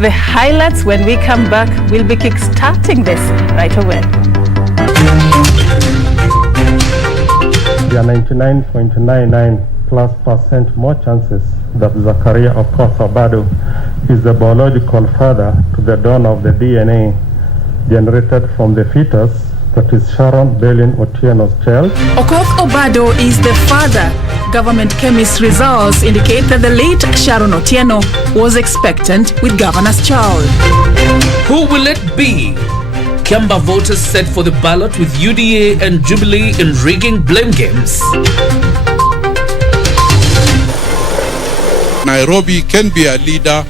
the highlights when we come back. We'll be kick-starting this right away. There are 99.99% more chances that Zakaria Okoth Obado is the biological father to the donor of the DNA generated from the fetus, that is Sharon Belin Otieno's child. Okoth Obado is the father. Government chemist results indicate that the late Sharon Otieno was expectant with governor's child. Who will it be? Kiamba voters set for the ballot with UDA and Jubilee in rigging blame games. Nairobi can be a leader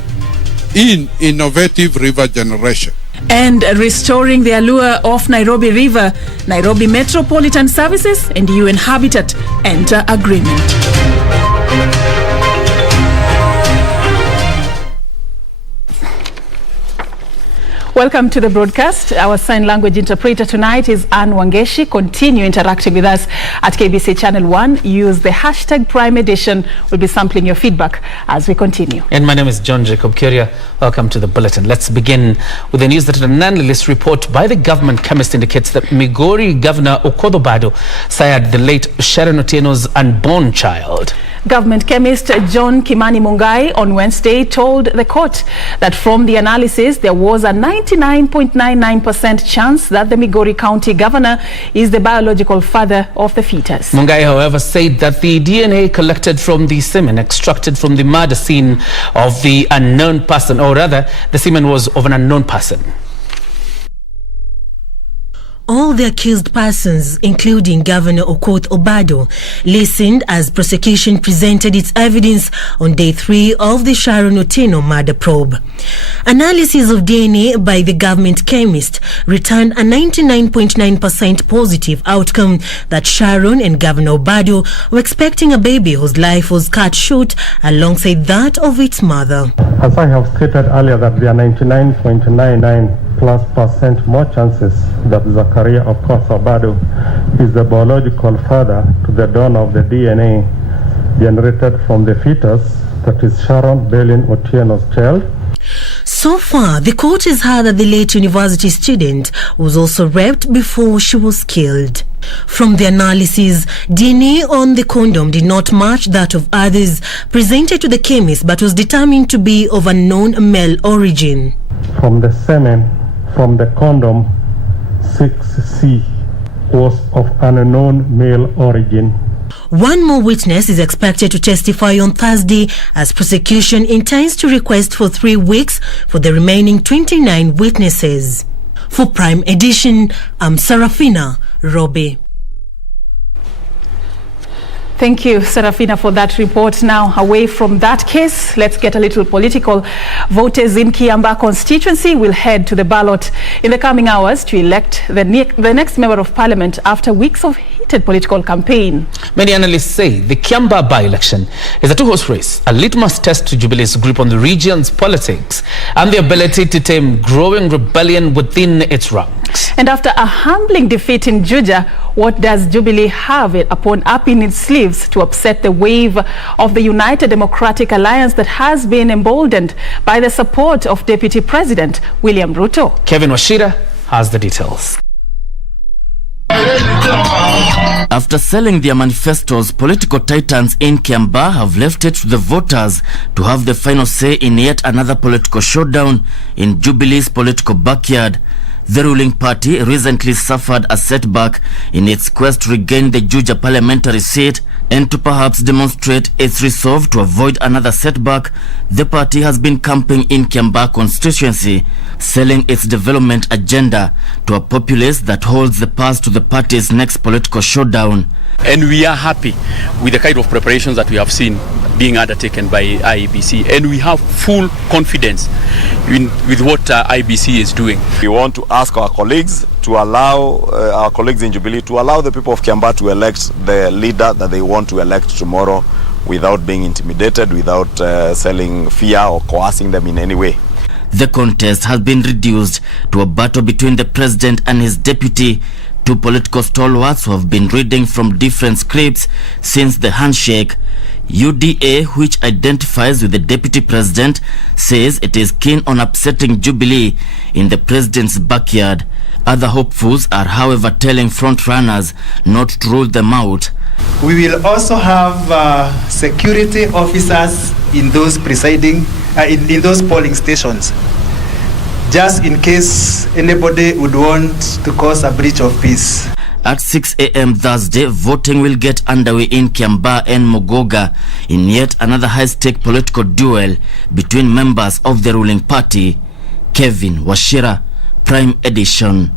in innovative river generation. And restoring the allure of Nairobi River, Nairobi Metropolitan Services and UN Habitat enter agreement. Welcome to the broadcast. Our sign language interpreter tonight is Anne Wangeshi. Continue interacting with us at KBC Channel 1. Use the hashtag Prime Edition. We'll be sampling your feedback as we continue. And my name is John Jacob Kioria. Welcome to the bulletin. Let's begin with the news that an analyst report by the government chemist indicates that Migori Governor Okoth Obado sired the late Sharon Otieno's unborn child. Government chemist John Kimani Mungai on Wednesday told the court that from the analysis there was a 99.99% chance that the Migori County governor is the biological father of the fetus. Mungai, however, said that the DNA collected from the semen extracted from the murder scene of the unknown person, or rather, the semen was of an unknown person. All the accused persons, including Governor Okoth Obado, listened as prosecution presented its evidence on day 3 of the Sharon Otieno murder probe. Analysis of DNA by the government chemist returned a 99.9% positive outcome that Sharon and Governor Obado were expecting a baby whose life was cut short alongside that of its mother. As I have stated earlier, that there are 99.99% more chances that Zakaria Okoth Obado is the biological father to the donor of the DNA generated from the fetus, that is Sharon Belin Otieno's child. So far, the court has heard that the late university student was also raped before she was killed. From the analysis, DNA on the condom did not match that of others presented to the chemist but was determined to be of unknown male origin. From the semen, from the condom, 6C was of unknown male origin. One more witness is expected to testify on Thursday as prosecution intends to request for 3 weeks for the remaining 29 witnesses. For Prime Edition, I'm Serfine Robbie. Thank you, Serafina, for that report. Now, away from that case, let's get a little political. Voters in Kiamba constituency will head to the ballot in the coming hours to elect the next member of parliament after weeks of heated political campaign. Many analysts say the Kiamba by-election is a two-horse race, a litmus test to Jubilee's grip on the region's politics and the ability to tame growing rebellion within its ranks. And after a humbling defeat in Juja, what does Jubilee have upon upping its sleeves to upset the wave of the United Democratic Alliance that has been emboldened by the support of Deputy President William Ruto? Kevin Washira has the details. After selling their manifestos, political titans in Kiamba have left it to the voters to have the final say in yet another political showdown in Jubilee's political backyard. The ruling party recently suffered a setback in its quest to regain the Juja parliamentary seat, and to perhaps demonstrate its resolve to avoid another setback, the party has been camping in Kiamba constituency, selling its development agenda to a populace that holds the path to the party's next political showdown. And we are happy with the kind of preparations that we have seen being undertaken by IEBC, and we have full confidence with what IEBC is doing. We want to ask our colleagues to allow our colleagues in Jubilee to allow the people of Kiamba to elect the leader that they want to elect tomorrow without being intimidated, without selling fear or coercing them in any way. The contest has been reduced to a battle between the president and his deputy, two political stalwarts who have been reading from different scripts since the handshake. UDA, which identifies with the deputy president, says it is keen on upsetting Jubilee in the president's backyard. Other hopefuls are, however, telling front-runners not to rule them out. We will also have security officers in those presiding, in those polling stations, just in case anybody would want to cause a breach of peace. At 6 a.m. Thursday, voting will get underway in Kiambaa and Mogoga in yet another high-stake political duel between members of the ruling party. Kevin Washira, Prime Edition.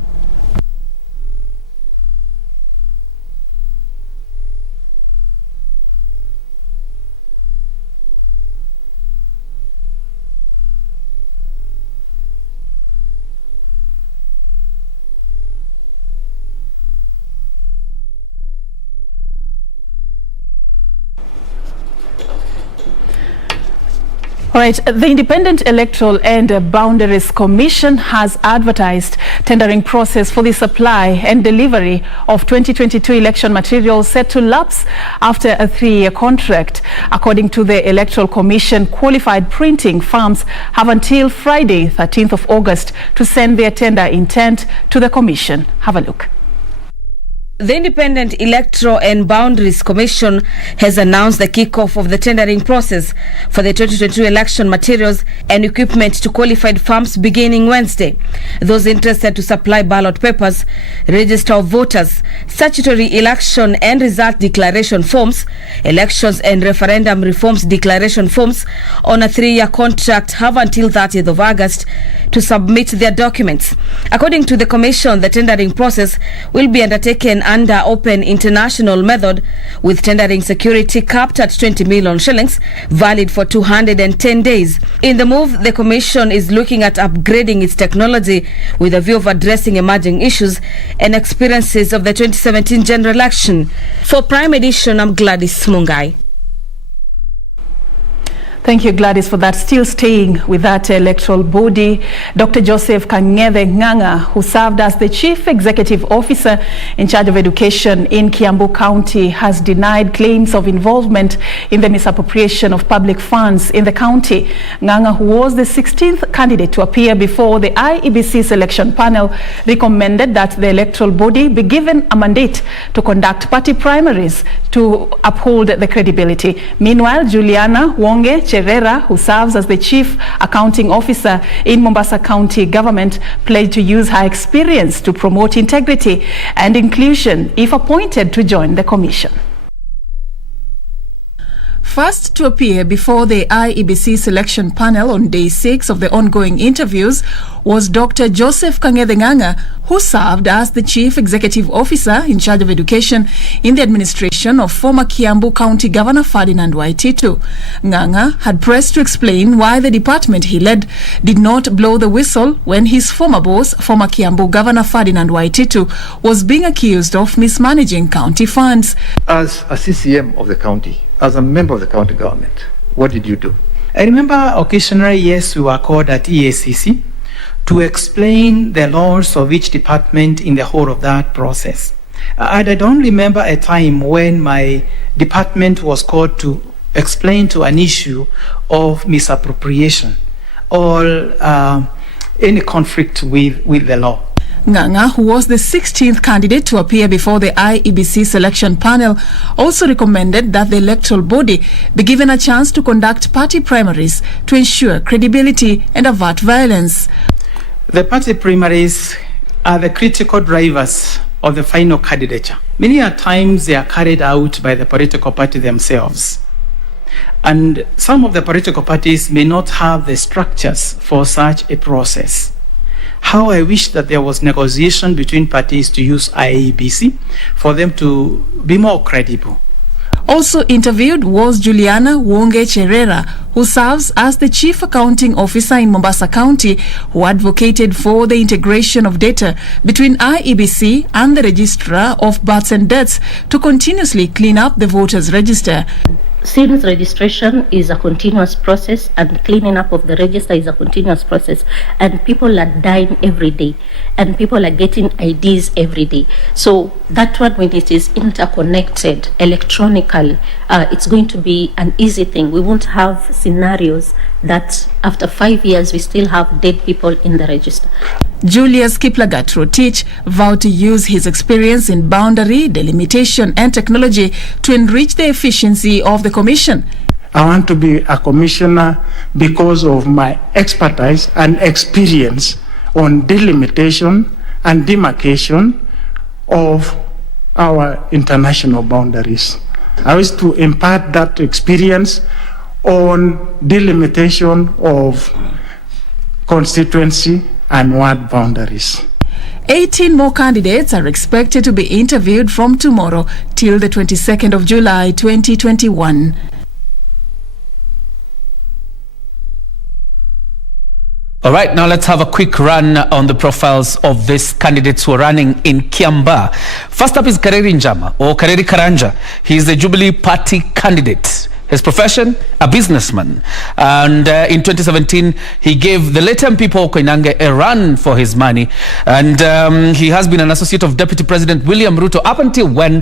All right, the Independent Electoral and Boundaries Commission has advertised tendering process for the supply and delivery of 2022 election materials set to lapse after a 3-year contract. According to the Electoral Commission, qualified printing firms have until Friday, 13th of August, to send their tender intent to the Commission. Have a look. The Independent Electoral and Boundaries Commission has announced the kickoff of the tendering process for the 2022 election materials and equipment to qualified firms beginning Wednesday. Those interested to supply ballot papers, register of voters, statutory election and result declaration forms, elections and referendum reforms declaration forms on a 3-year contract have until 30th of August to submit their documents. According to the Commission, the tendering process will be undertaken under open international method, with tendering security capped at 20 million shillings, valid for 210 days. In the move, the Commission is looking at upgrading its technology with a view of addressing emerging issues and experiences of the 2017 general election. For Prime Edition, I'm Gladys Mungai. Thank you, Gladys, for that. Still staying with that electoral body, Dr. Joseph Kang'ethe Ng'ang'a, who served as the Chief Executive Officer in charge of education in Kiambu County, has denied claims of involvement in the misappropriation of public funds in the county. Ng'ang'a, who was the 16th candidate to appear before the IEBC selection panel, recommended that the electoral body be given a mandate to conduct party primaries to uphold the credibility. Meanwhile, Juliana Wonge Cherera, who serves as the Chief Accounting Officer in Mombasa County Government, pledged to use her experience to promote integrity and inclusion if appointed to join the commission. First to appear before the IEBC selection panel on day 6 of the ongoing interviews was Dr. Joseph Kang'ethe Ng'ang'a, who served as the Chief Executive Officer in charge of education in the administration of former Kiambu County Governor Ferdinand Waititu. Ng'ang'a had pressed to explain why the department he led did not blow the whistle when his former boss, former Kiambu Governor Ferdinand Waititu, was being accused of mismanaging county funds. As a CCM of the county, as a member of the county government, what did you do? I remember occasionally, yes, we were called at EACC to explain the laws of each department in the whole of that process. And I don't remember a time when my department was called to explain to an issue of misappropriation or any conflict with the law. Ng'ang'a, who was the 16th candidate to appear before the IEBC selection panel, also recommended that the electoral body be given a chance to conduct party primaries to ensure credibility and avert violence. The party primaries are the critical drivers of the final candidature. Many a times they are carried out by the political party themselves. And some of the political parties may not have the structures for such a process. How I wish that there was negotiation between parties to use IEBC for them to be more credible. Also interviewed was Juliana Wonge Cherera, who serves as the Chief Accounting Officer in Mombasa County, who advocated for the integration of data between IEBC and the Registrar of Births and Deaths to continuously clean up the voters' register. Since registration is a continuous process and cleaning up of the register is a continuous process, and people are dying every day and people are getting IDs every day. So that one, when it is interconnected electronically, it's going to be an easy thing. We won't have scenarios that after 5 years we still have dead people in the register. Julius Kiplagat-Rotich vowed to use his experience in boundary, delimitation and technology to enrich the efficiency of the commission. I want to be a commissioner because of my expertise and experience on delimitation and demarcation of our international boundaries. I wish to impart that experience on delimitation of constituency and ward boundaries. 18 more candidates are expected to be interviewed from tomorrow till the 22nd of July 2021. All right, now let's have a quick run on the profiles of these candidates who are running in Kiambaa. First up is Kareri Njama, or Kareri Karanja. He is the Jubilee Party candidate. His profession, a businessman. And in 2017, he gave the late MP Paul Koinange a run for his money. And he has been an associate of Deputy President William Ruto up until when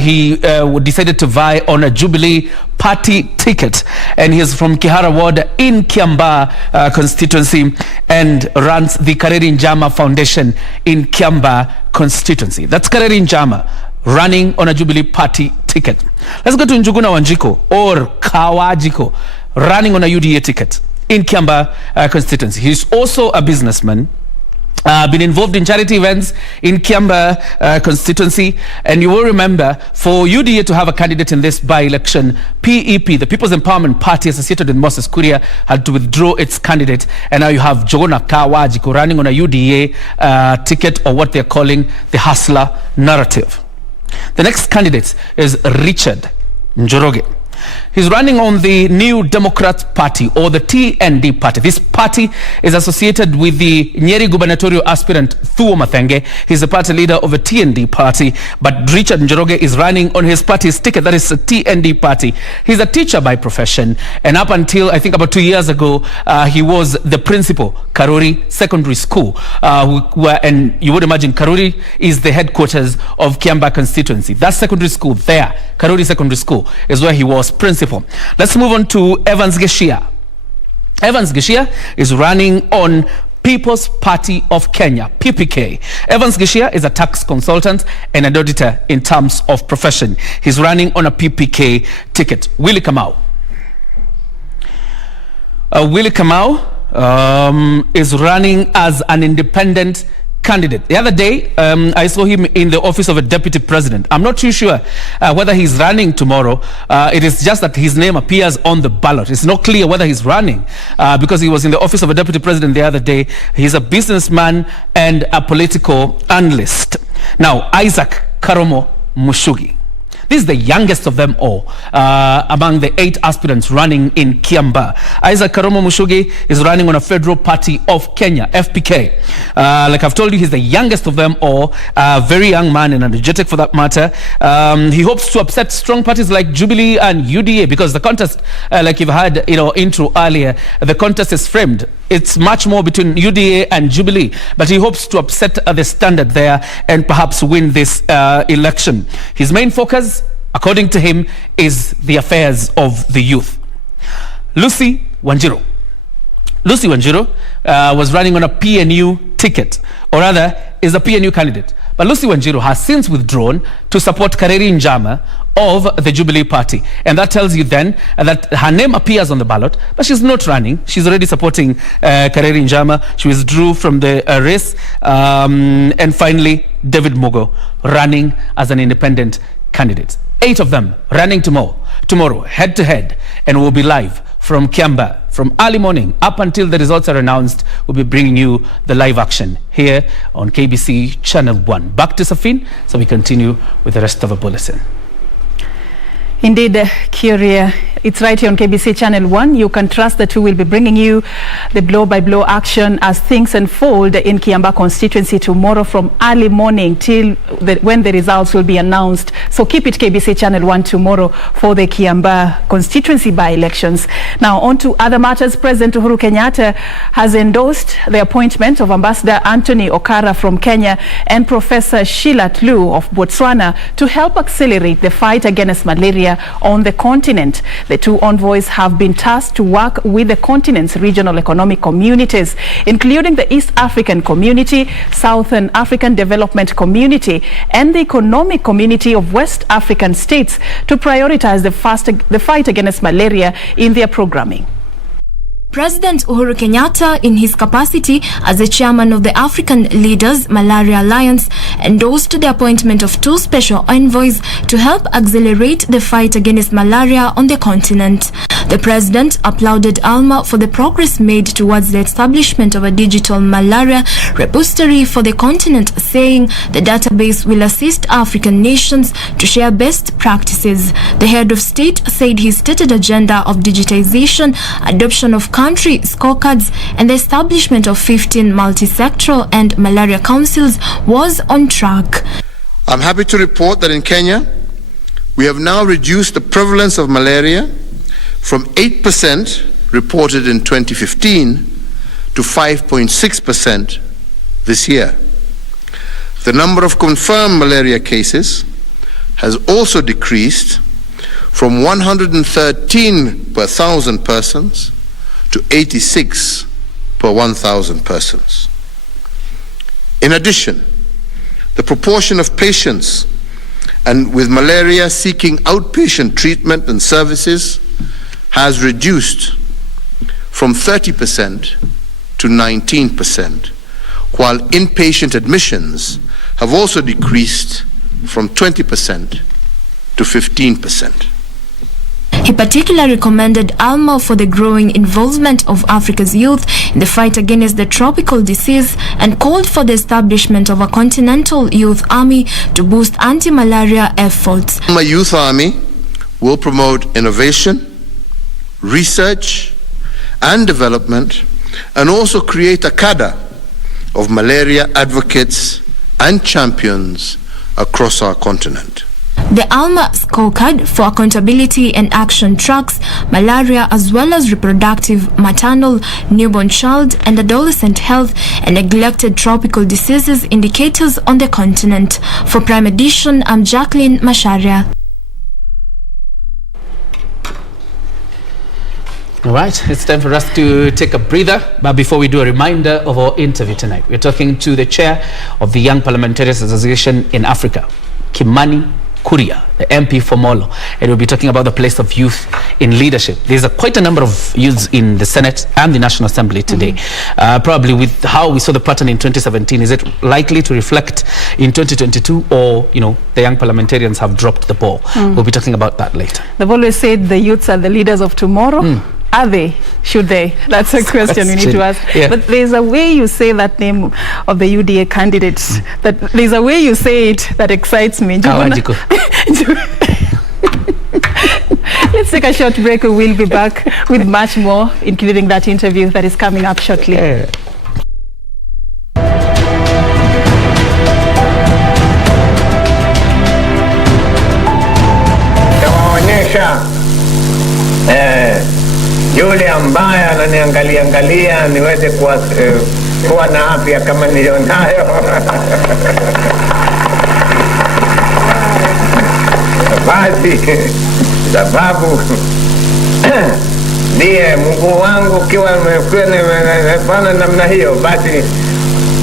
he decided to vie on a Jubilee Party ticket. And he is from Kihara Ward in Kiambaa constituency and runs the Kareri Njama Foundation in Kiambaa constituency. That's Kareri Njama running on a Jubilee Party ticket. Let's go to Njuguna Wanjiko, or Kawajiko, running on a UDA ticket in Kiambaa constituency. He's also a businessman, been involved in charity events in Kiambaa constituency. And you will remember, for UDA to have a candidate in this by-election, PEP, the People's Empowerment Party associated with Moses Kuria, had to withdraw its candidate. And now you have Jogona Kawajiko running on a UDA ticket, or what they're calling the hustler narrative. The next candidate is Richard Njoroge. He's running on the New Democrat Party, or the TND Party. This party is associated with the Nyeri gubernatorial aspirant Thuo Mathenge. He's the party leader of a TND party, but Richard Njoroge is running on his party's ticket, that is a TND party. He's a teacher by profession, and up until I think about 2 years ago, he was the principal, Karori Secondary School, and you would imagine Karori is the headquarters of Kiambaa constituency. That secondary school there, Karori Secondary School, is where he was principal. Let's move on to Evans Geshia. Evans Geshia is running on People's Party of Kenya, PPK. Evans Geshia is a tax consultant and an auditor in terms of profession. He's running on a PPK ticket. Willie Kamau. Willie Kamau is running as an independent candidate. The other day, I saw him in the office of a deputy president. I'm not too sure whether he's running tomorrow. It is just that his name appears on the ballot. It's not clear whether he's running because he was in the office of a deputy president the other day. He's a businessman and a political analyst. Now, Isaac Karomo Mushugi. This is the youngest of them all among the 8 aspirants running in Kiambaa. Isaac Karomo Mushugi is running on a Federal Party of Kenya, FPK. Like I've told you, he's the youngest of them all, a very young man and energetic for that matter. He hopes to upset strong parties like Jubilee and UDA because the contest, like you've had intro earlier, the contest is framed. It's much more between UDA and Jubilee, but he hopes to upset the standard there and perhaps win this election. His main focus, according to him, is the affairs of the youth. Lucy Wanjiru. Lucy Wanjiru was running on a PNU ticket, or rather is a PNU candidate. But Lucy Wanjiru has since withdrawn to support Kareri Njama of the Jubilee Party. And that tells you then that her name appears on the ballot, but she's not running. She's already supporting Kareri Njama. She withdrew from the race. And finally, David Mugo running as an independent candidate. 8 of them running tomorrow, head to head, and will be live from Kiambaa. From early morning up until the results are announced, we'll be bringing you the live action here on KBC Channel 1. Back to Serfine, so we continue with the rest of the bulletin. Indeed, Kioria. It's right here on KBC Channel 1. You can trust that we will be bringing you the blow-by-blow action as things unfold in Kiambaa constituency tomorrow from early morning till when the results will be announced. So keep it KBC Channel 1 tomorrow for the Kiambaa constituency by-elections. Now on to other matters. President Uhuru Kenyatta has endorsed the appointment of Ambassador Anthony Okara from Kenya and Professor Sheila Tlu of Botswana to help accelerate the fight against malaria on the continent. The two envoys have been tasked to work with the continent's regional economic communities, including the East African Community, Southern African Development Community, and the Economic Community of West African States to prioritize the fight against malaria in their programming. President Uhuru Kenyatta, in his capacity as the chairman of the African Leaders Malaria Alliance, endorsed the appointment of two special envoys to help accelerate the fight against malaria on the continent. The president applauded Alma for the progress made towards the establishment of a digital malaria repository for the continent, saying the database will assist African nations to share best practices. The head of state said his stated agenda of digitization, adoption of country scorecards, and the establishment of 15 multi-sectoral and malaria councils was on track. I'm happy to report that in Kenya, we have now reduced the prevalence of malaria from 8% reported in 2015 to 5.6% this year. The number of confirmed malaria cases has also decreased from 113 per 1,000 persons to 86 per 1,000 persons. In addition, the proportion of patients and with malaria seeking outpatient treatment and services has reduced from 30% to 19%, while inpatient admissions have also decreased from 20% to 15%. He particularly commended Alma for the growing involvement of Africa's youth in the fight against the tropical disease and called for the establishment of a continental youth army to boost anti-malaria efforts. My youth army will promote innovation, research and development, and also create a cadre of malaria advocates and champions across our continent. The Alma scorecard for accountability and action tracks malaria as well as reproductive, maternal, newborn child and adolescent health and neglected tropical diseases indicators on the continent. For Prime Edition, I'm Jacqueline Masharia. All right, it's time for us to take a breather. But before we do, a reminder of our interview tonight. We're talking to the chair of the Young Parliamentarians Association in Africa, Kimani Kioria, the MP for Molo, and we'll be talking about the place of youth in leadership. There's quite a number of youths in the Senate and the National Assembly today. Probably with how we saw the pattern in 2017, is it likely to reflect in 2022, or the young parliamentarians have dropped the ball? We'll be talking about that later. They've always said the youths are the leaders of tomorrow. Are they? Should they? That's a question we need to ask. Yeah. But there's a way you say that name of the UDA candidates. That there's a way you say it that excites me. Let's take a short break. We will be back with much more, including that interview that is coming up shortly. Yeah. Yule ambaye ananiangalia niweze kuwa na afya kama nilionayo. Basi sababu ndiye Mungu wangu ukiwa nimefanya namna hiyo, basi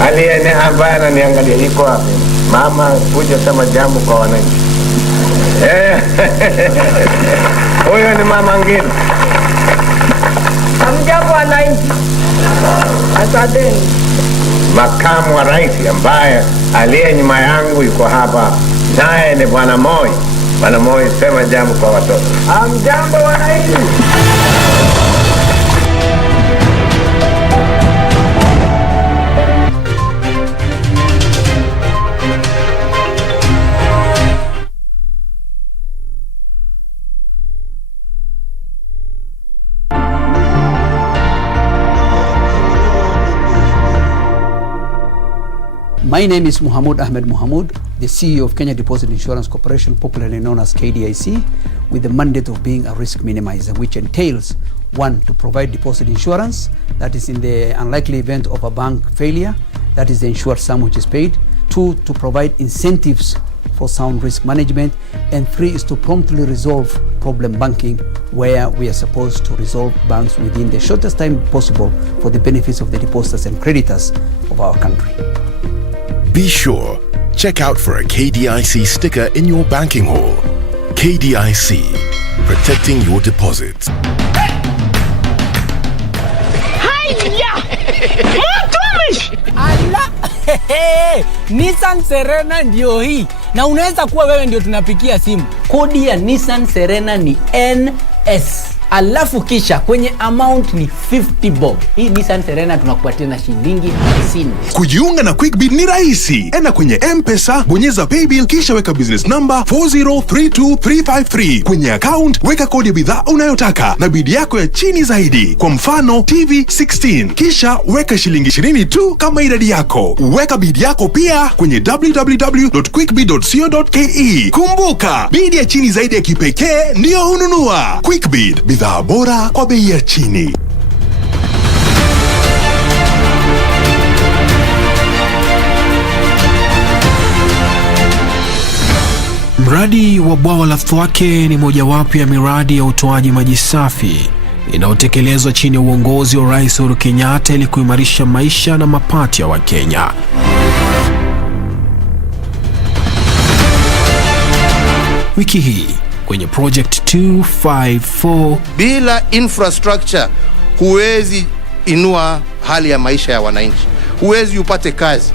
aliye ambaye ananiangalia yuko wapi? Mama, kuja sema jambo kwa wananchi. Huyo ni mama ngine. Hamjambo wananchi. Asanteni. Makamu wa rais ambaye aliye nyuma yangu yuko hapa, naye ni Bwana Moi. Bwana Moi, sema jambo kwa watoto. Hamjambo wananchi. My name is Muhammad Ahmed Muhammad, the CEO of Kenya Deposit Insurance Corporation, popularly known as KDIC, with the mandate of being a risk minimizer, which entails, 1, to provide deposit insurance, that is in the unlikely event of a bank failure, that is the insured sum which is paid. 2, to provide incentives for sound risk management. And 3 is to promptly resolve problem banking, where we are supposed to resolve banks within the shortest time possible for the benefits of the depositors and creditors of our country. Be sure, check out for a KDIC sticker in your banking hall. KDIC, protecting your deposits. Ala! Nissan Serena ndio hii. Na unaweza kuwa wewe ndio tunapikia simu. Kodi ya Nissan Serena ni NS. Alafu kisha kwenye amount ni 50 bob. Hii Nissan Serena tunakupatia na shilingi 50. Kujiunga na QuickBid ni rahisi. Enda kwenye M-Pesa, bonyeza paybill kisha weka business number 4032353. Kwenye account weka kodi ya bidhaa unayotaka na bid yako ya chini zaidi. Kwa mfano TV 16. Kisha weka shilingi 20 tu kama idadi yako. Weka bid yako pia kwenye www.quickbid.co.ke. Kumbuka, bid ya chini zaidi ya kipekee ndio hununua. QuickBid, bidhaa bora kwa bei ya chini. Mradi wa bwawa la Thwake ni mojawapo ya miradi ya utoaji maji safi inayotekelezwa chini ya uongozi wa Rais Uhuru Kenyatta ili kuimarisha maisha na mapato ya Wakenya. Wiki hii kwenye Project 254, bila infrastructure huwezi inua hali ya maisha ya wananchi, huwezi upate kazi.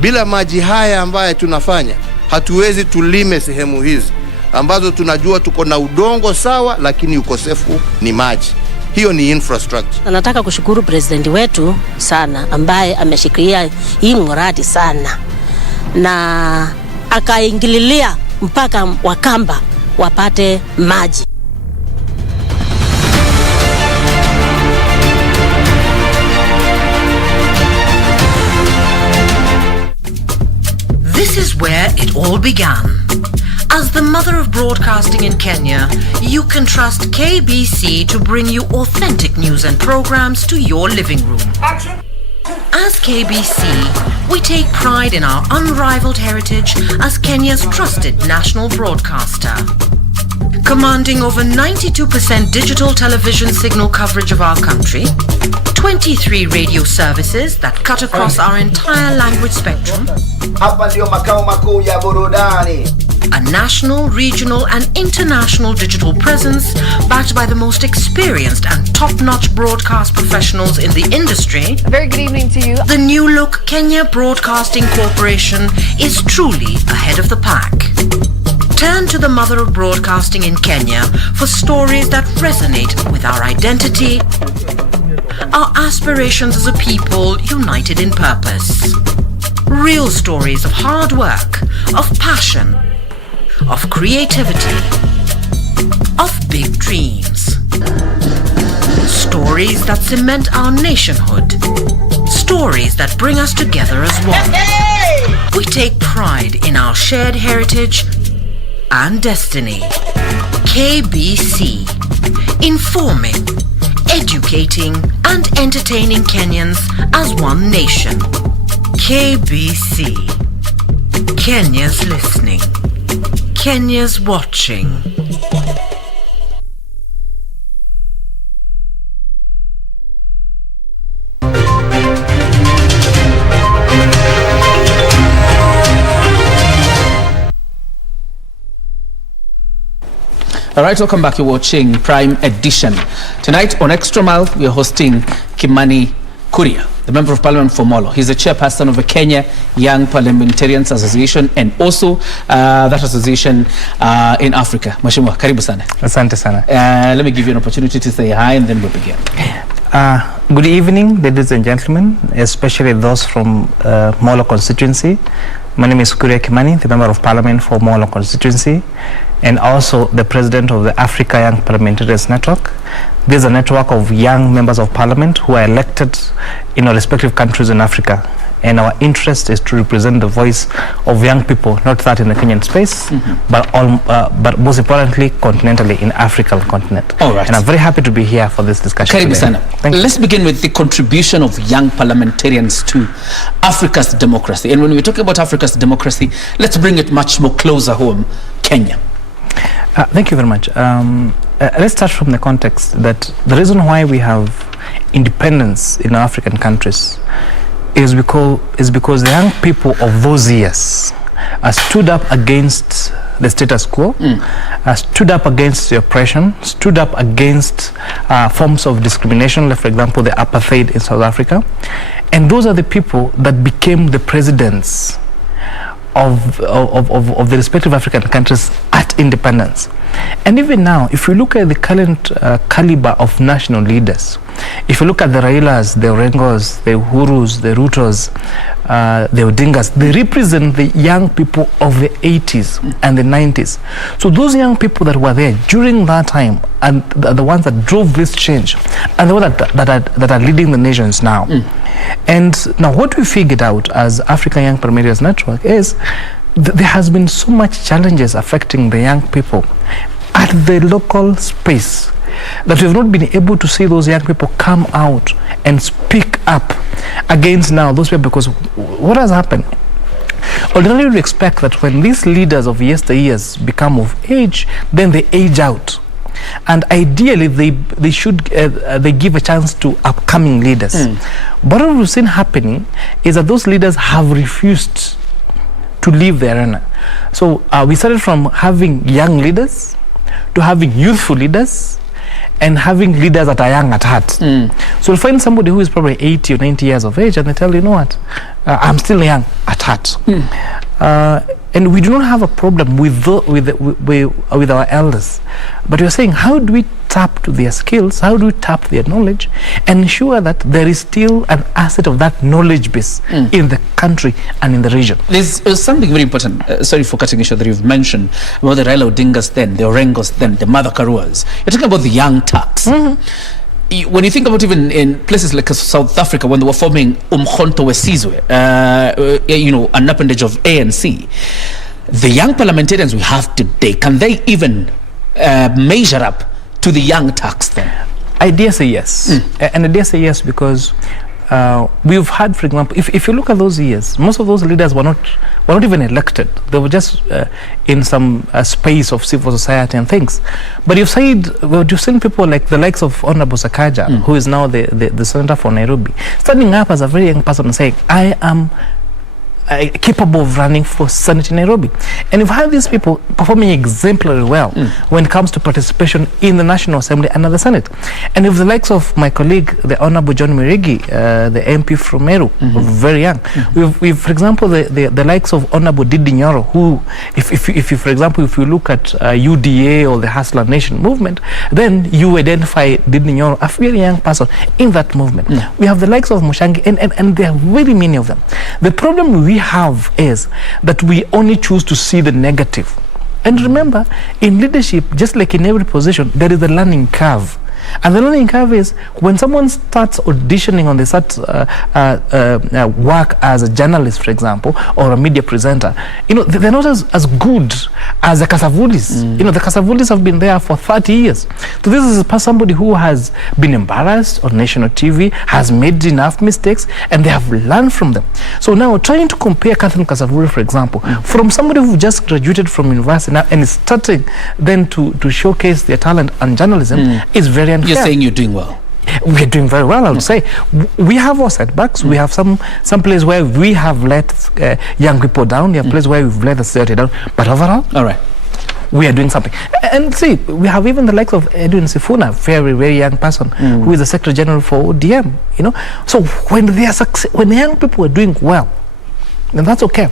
Bila maji haya ambayo tunafanya, hatuwezi tulime sehemu hizi ambazo tunajua tuko na udongo sawa, lakini ukosefu ni maji. Hiyo ni infrastructure. Nataka kushukuru president wetu sana, ambaye ameshikilia hii mradi sana na akaingililia mpaka Wakamba wapate maji. This is where it all began. As the mother of broadcasting in Kenya, you can trust KBC to bring you authentic news and programs to your living room. As KBC, we take pride in our unrivaled heritage as Kenya's trusted national broadcaster. Commanding over 92% digital television signal coverage of our country, 23 radio services that cut across our entire language spectrum, a national, regional and international digital presence backed by the most experienced and top-notch broadcast professionals in the industry. A very good evening to you. The new look Kenya Broadcasting Corporation is truly ahead of the pack. Turn to the mother of broadcasting in Kenya for stories that resonate with our identity, our aspirations as a people united in purpose. Real stories of hard work, of passion, of creativity, of big dreams. Stories that cement our nationhood. Stories that bring us together as one. We take pride in our shared heritage and destiny. KBC, informing, educating and entertaining Kenyans as one nation. KBC, Kenya's listening, Kenya's watching. All right, welcome back. You're watching Prime Edition. Tonight on Extra Mile, we are hosting Kimani Kioria, the Member of Parliament for Molo. He's the chairperson of the Kenya Young Parliamentarians Association and also that association in Africa. Mheshimiwa, karibu sana. Asante sana. Let me give you an opportunity to say hi and then we'll begin. Good evening, ladies and gentlemen, especially those from Molo constituency. My name is Kioria Kimani, the Member of Parliament for Molo constituency, and also the President of the Africa Young Parliamentarians Network. This is a network of young members of Parliament who are elected in our respective countries in Africa. and our interest is to represent the voice of young people, not that in the Kenyan space, but most importantly, continentally in African continent. All right. And I'm very happy to be here for this discussion Karibu today. sana. Thank you. Let's begin with the contribution of young parliamentarians to Africa's democracy. And when we talk about Africa's democracy, let's bring it much more closer home, Kenya. Thank you very much. Let's start from the context that the reason why we have independence in African countries is because the young people of those years stood up against the status quo, stood up against the oppression, stood up against forms of discrimination, like for example the apartheid in South Africa, and those are the people that became the presidents of the respective African countries at independence. And even now, if you look at the current caliber of national leaders, if you look at the Railas, the Orengos, the Uhurus, the Rutos, the Odingas, they represent the young people of the 80s and the 90s. So those young people that were there during that time and the ones that drove this change and the ones that are leading the nations now. And now what we figured out as African Young Parliamentarians Network is there has been so much challenges affecting the young people at the local space that we have not been able to see those young people come out and speak up against now those people, because what has happened? Ordinarily we expect that when these leaders of yesteryears become of age, then they age out. And ideally they should they give a chance to upcoming leaders. But what we've seen happening is that those leaders have refused to leave the arena. So we started from having young leaders to having youthful leaders and having leaders that are young at heart. So you'll find somebody who is probably 80 or 90 years of age and they tell you know what, I'm still young at heart. And we do not have a problem with our elders, but we're saying how do we tap to their skills, how do we tap their knowledge and ensure that there is still an asset of that knowledge base in the country and in the region. There's something very important, sorry for cutting you short, that you've mentioned about the Raila Odingas then, the Orengos then, the Martha Karuas. You're talking about the young Turks. When you think about even in places like South Africa, when they were forming Umkhonto Wesizwe, an appendage of ANC, the young parliamentarians we have today, can they even measure up to the young Turks then? I dare say yes. And I dare say yes because we've had, for example, if you look at those years, most of those leaders were not even elected. They were just in some space of civil society and things. But you've seen people like the likes of Honorable Sakaja, who is now the senator for Nairobi, standing up as a very young person and saying, I am capable of running for Senate in Nairobi. And you've had these people performing exemplary well when it comes to participation in the National Assembly and the Senate. And if the likes of my colleague, the Honorable John Mirigi, the MP from Meru, very young, we've for example, the likes of Honorable Didi Nyoro, who, if you, for example, if you look at UDA or the Hustler Nation movement, then you identify Didi Nyoro, a very young person in that movement. We have the likes of Mushangi, and there are very many of them. The problem we have is that we only choose to see the negative. And remember, in leadership, just like in every position, there is a learning curve. And the learning curve is when someone starts auditioning on the work as a journalist, for example, or a media presenter, they're not as good as the Kasavulis. The Kasavulis have been there for 30 years. So this is somebody who has been embarrassed on national TV, has made enough mistakes, and they have learned from them. So now trying to compare Catherine Kasavuli, for example, from somebody who just graduated from university now and is starting then to showcase their talent and journalism is very unfair. You're saying you're doing well. We're doing very well, I would say. We have our setbacks. We have some places where we have let young people down. There are places where we've let the society down. But overall, all right, we are doing something. And see, we have even the likes of Edwin Sifuna, very, very young person, who is the Secretary General for ODM. So when the young people are doing well, then that's okay.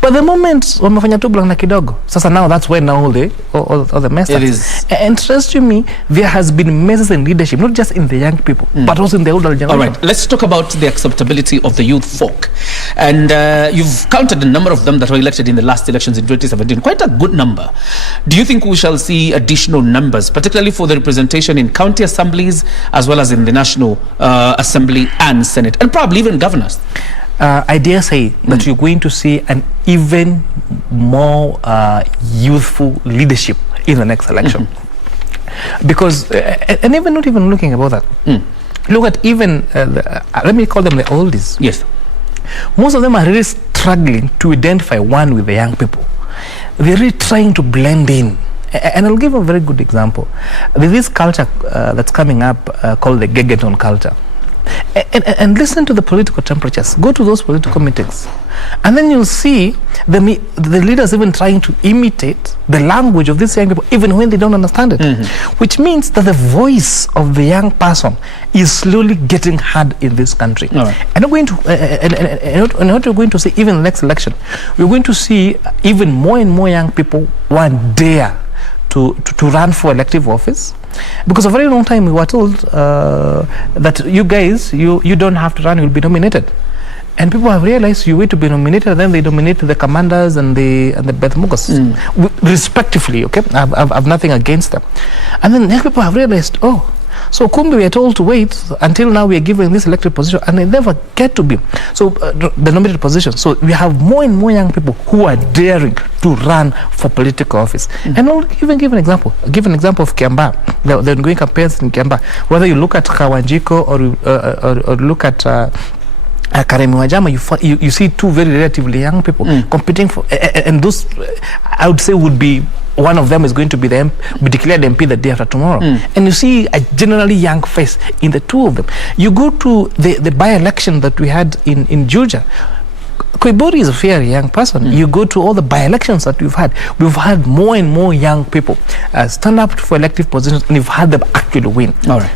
But the moment wamefanya tu blank na kidogo, sasa now that's when now all the mess starts. And trust to me, there has been messes in leadership, not just in the young people, but also in the older generation. All right, let's talk about the acceptability of the youth folk. And you've counted the number of them that were elected in the last elections in 2017, quite a good number. Do you think we shall see additional numbers, particularly for the representation in county assemblies, as well as in the National Assembly and Senate, and probably even governors? I dare say that you're going to see an even more youthful leadership in the next election. Because, and even not even looking about that, look at even, let me call them the oldies. Yes. Most of them are really struggling to identify one with the young people. They're really trying to blend in. And I'll give a very good example. There's this culture that's coming up called the Gegeton culture. And listen to the political temperatures. Go to those political meetings, and then you'll see the leaders even trying to imitate the language of these young people, even when they don't understand it. Which means that the voice of the young person is slowly getting heard in this country. And we're going to, and what we're going to see even in the next election, we're going to see even more and more young people who dare to run for elective office. Because a very long time we were told that you guys, you don't have to run, you'll be nominated. And people have realized you wait to be nominated, then they nominate the commanders and the Beth Mugas, respectively, okay? I've nothing against them. And then young people have realized, oh, so Kumbi, we are told to wait until now we are given this elected position and they never get to be. So the nominated position. So we have more and more young people who are daring to run for political office. And I'll even give an example. I'll give an example of Kiambaa. The ongoing campaigns in Kiambaa. Whether you look at Kawanjiko or look at Karemi Wajama, you see two very relatively young people competing for, and those I would say would be, one of them is going to be be declared MP the day after tomorrow. And you see a generally young face in the two of them. You go to the by-election that we had in Georgia. Koibori is a very young person. You go to all the by-elections that we've had more and more young people stand up for elective positions, and you've had them actually win. All right.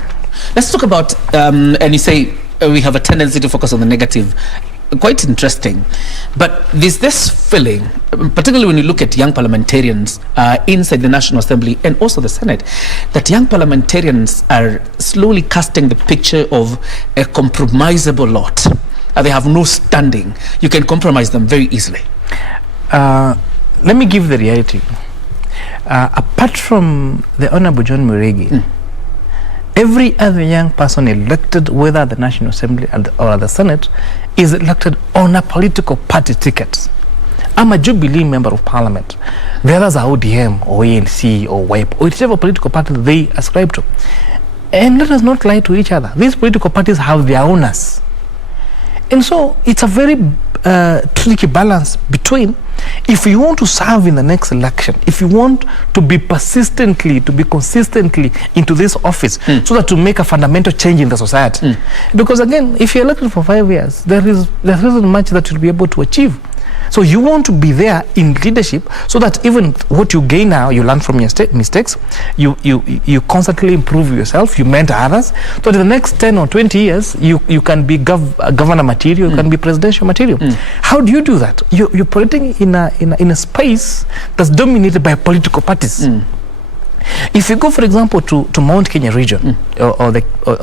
Let's talk about, and you say we have a tendency to focus on the negative. Quite interesting, but there's this feeling, particularly when you look at young parliamentarians inside the National Assembly and also the Senate, that young parliamentarians are slowly casting the picture of a compromisable lot. They have no standing. You can compromise them very easily. Let me give the reality. Apart from the Honorable John Muregi, every other young person elected, whether at the National Assembly or at the Senate, is elected on a political party ticket. I'm a Jubilee member of Parliament. The others are ODM or ANC or WIPE or whichever political party they ascribe to. And let us not lie to each other. These political parties have their owners. And so it's a very tricky balance between, if you want to serve in the next election, if you want to be consistently into this office, so that to make a fundamental change in the society. Because again, if you're elected for 5 years, there isn't much that you'll be able to achieve. So you want to be there in leadership, so that even what you gain now, you learn from your mistakes, you constantly improve yourself, you mentor others, so in the next 10 or 20 years, you can be governor material, you can be presidential material. How do you do that? You're operating in a space that's dominated by political parties. If you go, for example, to Mount Kenya region, or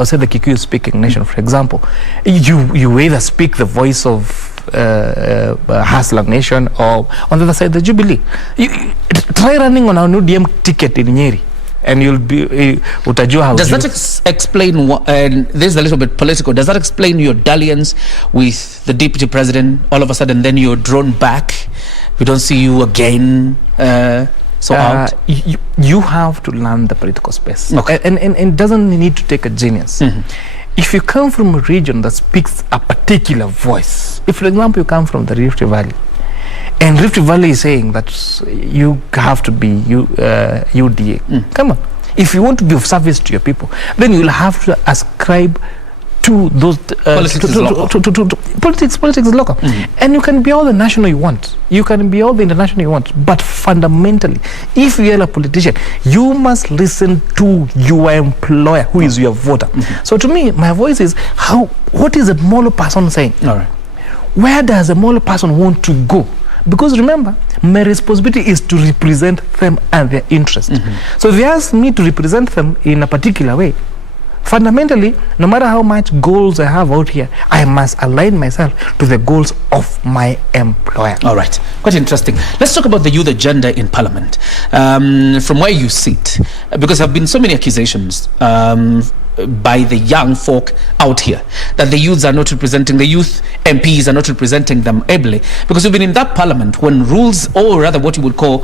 say the Kikuyu speaking nation, for example, you either speak the voice of Hasla Nation, or on the other side the Jubilee. Try running on our new DM ticket in Nyeri, and you'll be utajua how. Does that explain what, and this is a little bit political, does that explain your dalliance with the deputy president? All of a sudden then you're drawn back, we don't see you again, out? You have to learn the political space, and it doesn't need to take a genius. If you come from a region that speaks a particular voice, if for example you come from the Rift Valley, and Rift Valley is saying that you have to be UDA, come on. If you want to be of service to your people, then you'll have to ascribe to those politics is local. And you can be all the national you want, you can be all the international you want, but fundamentally, if you are a politician, you must listen to your employer, who is your voter. So to me, my voice is, what is a Molo person saying? Where does a Molo person want to go? Because remember, my responsibility is to represent them and their interest. So if they ask me to represent them in a particular way, fundamentally, no matter how much goals I have out here, I must align myself to the goals of my employer. All right, quite interesting. Let's talk about the youth agenda in Parliament. From where you sit, because there have been so many accusations by the young folk out here, that the youths are not representing the youth, MPs are not representing them ably, because we've been in that parliament when rules, or rather what you would call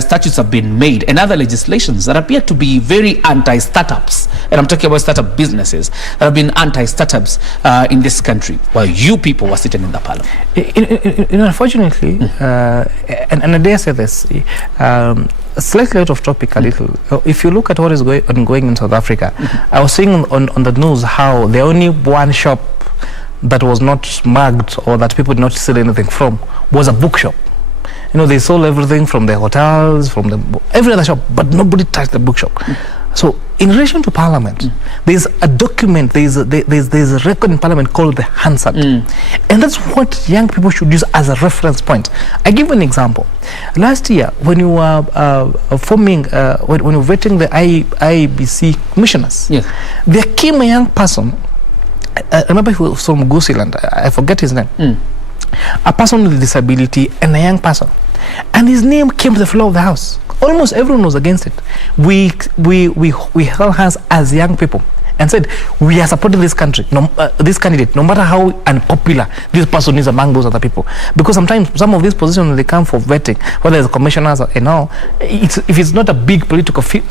statutes, have been made, and other legislations that appear to be very anti-startups, and I'm talking about startup businesses that have been anti-startups in this country, while you people were sitting in the parliament. Unfortunately, and I dare say this, slightly out of topic a little. If you look at what is ongoing in South Africa, I was seeing on the news how the only one shop that was not marked or that people did not sell anything from was a bookshop. They sold everything from the hotels, from every other shop, but nobody touched the bookshop. So in relation to Parliament, there's a document, there's a record in Parliament called the Hansard, and that's what young people should use as a reference point. I give an example. Last year, when you were when you were vetting the IBC commissioners, there came a young person. I remember he was from Goosiland. I forget his name. A person with a disability and a young person, and his name came to the floor of the House. Almost everyone was against it. We held hands as young people and said we are supporting this country, this candidate, no matter how unpopular this person is among those other people. Because sometimes some of these positions, when they come for vetting, whether it's commissioners and all, if it's not a big political if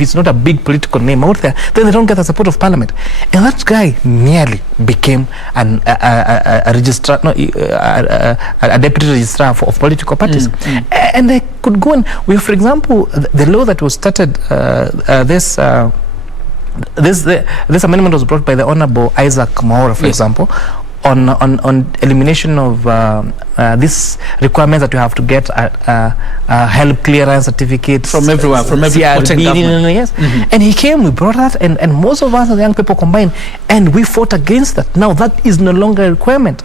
it's not a big political name out there, then they don't get the support of Parliament. And that guy nearly became a registrar, a deputy registrar of political parties. And they could go on. We have, for example, the law that was started, this amendment was brought by the Honorable Isaac Maura, for example, on elimination of this requirement that you have to get help clearance certificate from everywhere, from every government. And he came, we brought that, and most of us as young people combined, and we fought against that. Now that is no longer a requirement.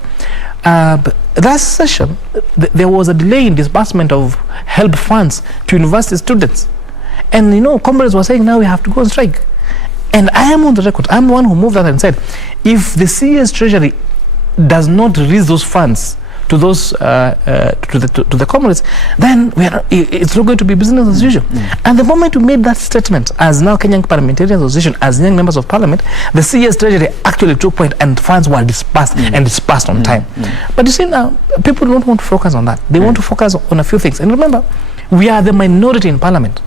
Last session, there was a delay in disbursement of help funds to university students, and comrades were saying now we have to go on strike. And I am on the record. I'm the one who moved that and said, if the CS Treasury does not release those funds to those to the comrades, then it's not going to be business as usual. And the moment we made that statement, as now Kenyan Parliamentarian Association, as young members of Parliament, the CS Treasury actually took point and funds were dispersed and dispersed on time. But you see now, people don't want to focus on that. They want to focus on a few things. And remember, we are the minority in Parliament.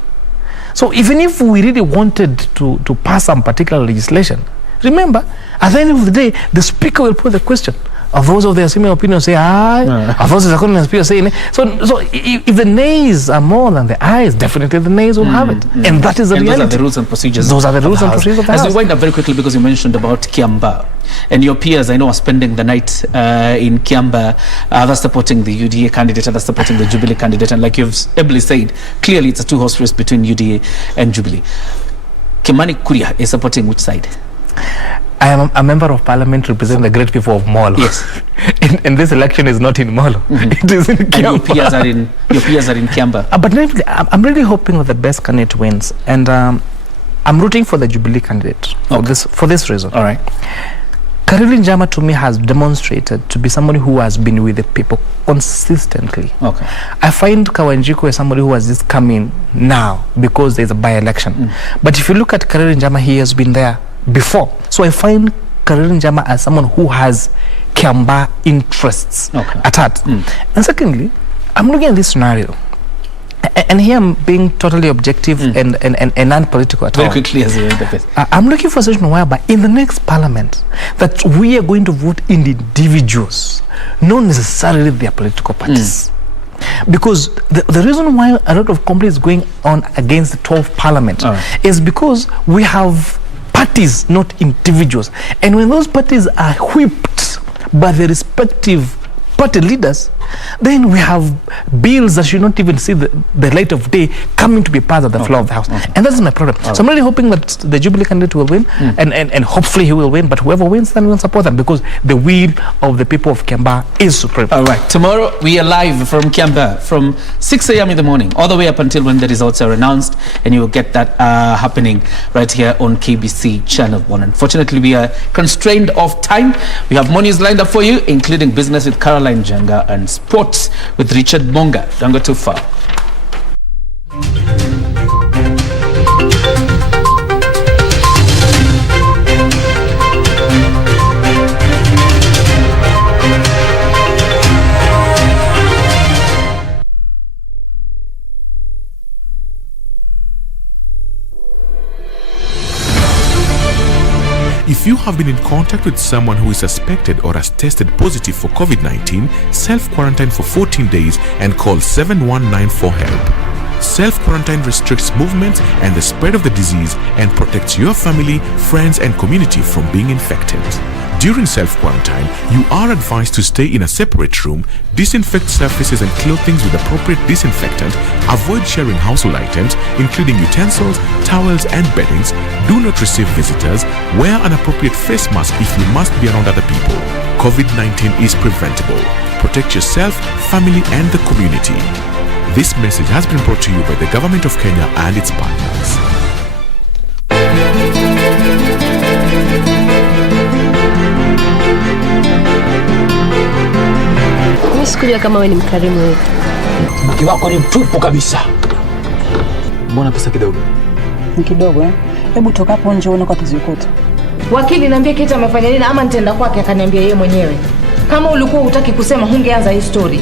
So even if we really wanted to pass some particular legislation, remember, at the end of the day, the Speaker will put the question. Of those of their similar opinion say aye, of those of the speaker say nay. So if the nays are more than the ayes, definitely the nays will have it. And that is the reality. Those are the rules and procedures. Those are the rules and procedures of the House. As we wind up very quickly, because you mentioned about Kiamba, and your peers, I know, are spending the night in Kiamba, others supporting the UDA candidate, others supporting the Jubilee candidate, and like you've ably said, clearly it's a two-horse race between UDA and Jubilee. Kimani Kuria is supporting which side? I am a member of Parliament representing the great people of Molo. Yes. And this election is not in Molo. It is in Kiamba. And your peers are in Kiamba. But I'm really hoping that the best candidate wins. And I'm rooting for the Jubilee candidate for this reason. All right. Karili Njama to me has demonstrated to be somebody who has been with the people consistently. Okay. I find Kawanjiko as somebody who has just come in now because there's a by-election. But if you look at Karili Njama, he has been there before. So I find Karili Njama as someone who has Kiamba interests at heart. And secondly, I'm looking at this scenario, and here I'm being totally objective and non-political at all. Very quickly, as you the best. I'm looking for a situation whereby in the next parliament that we are going to vote in the individuals, not necessarily their political parties. Because the reason why a lot of complaints is going on against the 12th parliament is because we have parties, not individuals. And when those parties are whipped by the respective party leaders, then we have bills that should not even see the light of day coming to be part of the floor of the House. And that's my problem. So I'm really hoping that the Jubilee candidate will win, and hopefully he will win, but whoever wins, then we'll support them, because the will of the people of Kiamba is supreme. All right. Tomorrow we are live from Kiamba from 6 a.m. in the morning all the way up until when the results are announced, and you will get that happening right here on KBC Channel 1. Unfortunately, we are constrained of time. We have more news lined up for you, including business with Caroline Jenga and sports with Richard Monga. Don't go too far. have been in contact with someone who is suspected or has tested positive for COVID-19, self-quarantine for 14 days and call 7194 for help. Self-quarantine restricts movement and the spread of the disease and protects your family, friends and community from being infected. During self-quarantine, you are advised to stay in a separate room, disinfect surfaces and clothing with appropriate disinfectant, avoid sharing household items, including utensils, towels and beddings, do not receive visitors, wear an appropriate face mask if you must be around other people. COVID-19 is preventable. Protect yourself, family and the community. This message has been brought to you by the Government of Kenya and its partners. Sikujua kama wewe ni mkarimu wewe. Mke wako ni mtupu kabisa. Mbona pesa kidogo? Ni kidogo eh? Hebu toka hapo nje uone kwa tuzikuta. Wakili niambie Kate amefanya nini ama nitaenda kwake akaniambia yeye mwenyewe. Kama ulikuwa hutaki kusema hungeanza hii story.